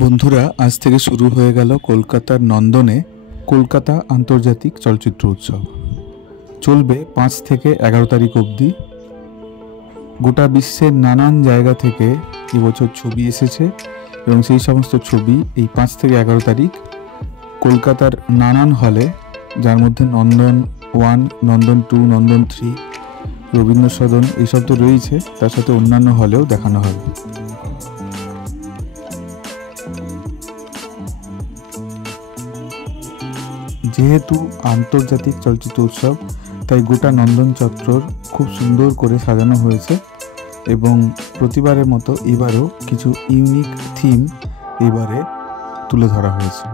বন্ধুরা, আজ থেকে শুরু হয়ে গেল কলকাতার নন্দনে কলকাতা আন্তর্জাতিক চলচ্চিত্র উৎসব। চলবে 5 থেকে 11 তারিখ অবধি। গোটা বিশ্বের নানান জায়গা থেকে এবছর ছবি এসেছে এবং সেই সমস্ত ছবি এই 5 থেকে 11 তারিখ কলকাতার নানান হলে, যার মধ্যে নন্দন 1, নন্দন 2, নন্দন 3, রবীন্দ্র সদন এইসব তো রয়েছে, তার সাথে অন্যান্য হলেও দেখানো হবে। যেহেতু আন্তর্জাতিক চলচ্চিত্র উৎসব, তাই গোটা নন্দন চত্বর খুব সুন্দর করে সাজানো হয়েছে এবং প্রতিবারের মতো এবারেও কিছু ইউনিক থিম এবারে তুলে ধরা হয়েছে।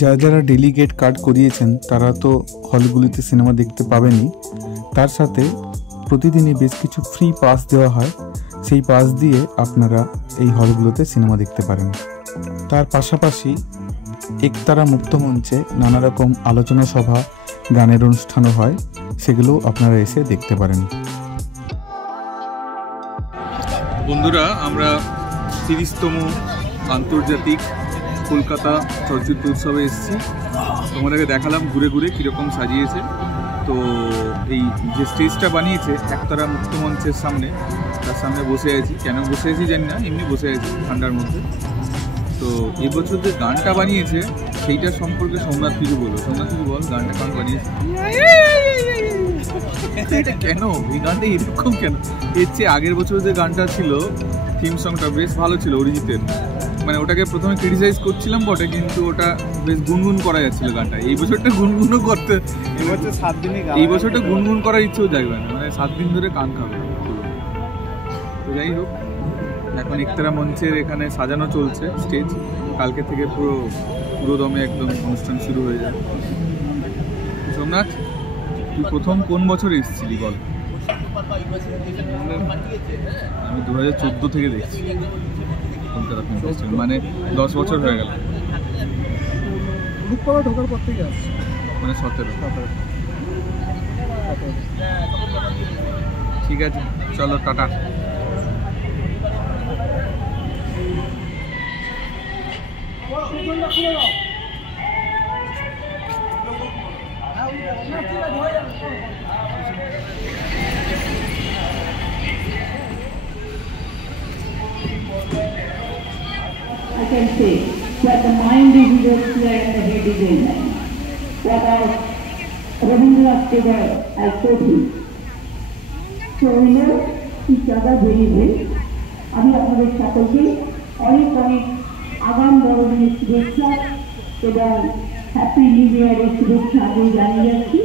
যারা যারা ডেলিগেট কার্ড করিয়েছেন তারা তো হলগুলিতে সিনেমা দেখতে পাবেনই, তার সাথে প্রতিদিনই বেশ কিছু ফ্রি পাস দেওয়া হয়। সেই পাস দিয়ে আপনারা এই হলগুলোতে সিনেমা দেখতে পারেন। তার পাশাপাশি একতারা মুক্ত মঞ্চে নানা রকম আলোচনা সভা, গানের অনুষ্ঠানও হয়, সেগুলো আপনারা এসে দেখতে পারেন। বন্ধুরা, আমরা 30তম আন্তর্জাতিক কলকাতা চলচ্চিত্র উৎসবে এসেছি। তোমাদেরকে দেখালাম ঘুরে ঘুরে কীরকম সাজিয়েছে। তো এই যে স্টেজটা বানিয়েছে একতারা মুক্ত মঞ্চের সামনে, তার সামনে বসে আছি। কেন বসে আছি জানি না, এমনি বসে আছি ঠান্ডার মধ্যে। তো এবছর যে গানটা বানিয়েছে সেইটা সম্পর্কে সোমনাথ কিছু বলো। সোমনাথ কিছু বল, গানটা কেন বানিয়েছে? এটা কেন, এই গানটা এরকম কেন? এর চেয়ে আগের বছর যে গানটা ছিল থিম সংটা বেশ ভালো ছিল অরিজিতের। মানে ওটাকে প্রথমে ক্রিটিসাইজ করছিলাম বটে, কিন্তু ওটা বেশ গুনগুন করা যাচ্ছিল গানটা। এই বছরটা গুনগুনও করতে, এই বছরটা গুনগুন করার ইচ্ছেও যাইবে না, মানে 7 দিন ধরে কান খাবে। তো যাই হোক, এখন একতারা মঞ্চের এখানে সাজানো চলছে স্টেজ। কালকে থেকে পুরো দমে একদম অনুষ্ঠান শুরু হয়ে যায়। সোমনাথ, তুই প্রথম কোন বছর এসেছিলি বল? আমি 2014 থেকে দেখছি কলকাতা ফিল্ম ফেস্টিভ্যাল, মানে 10 বছর হয়ে গেল। ঢোকার পর থেকে আসছে, মানে 17। ঠিক আছে, চলো tata. I can say that the mind is here and the head is in line. What Rabindranath Tagore has taught him. So we know each other very well. আমি আপনাদের সকলকে অনেক অনেক আগাম বড়দিনের শুভেচ্ছা এবং হ্যাপি নিউ ইয়ারের শুভেচ্ছা আমি জানিয়ে যাচ্ছি।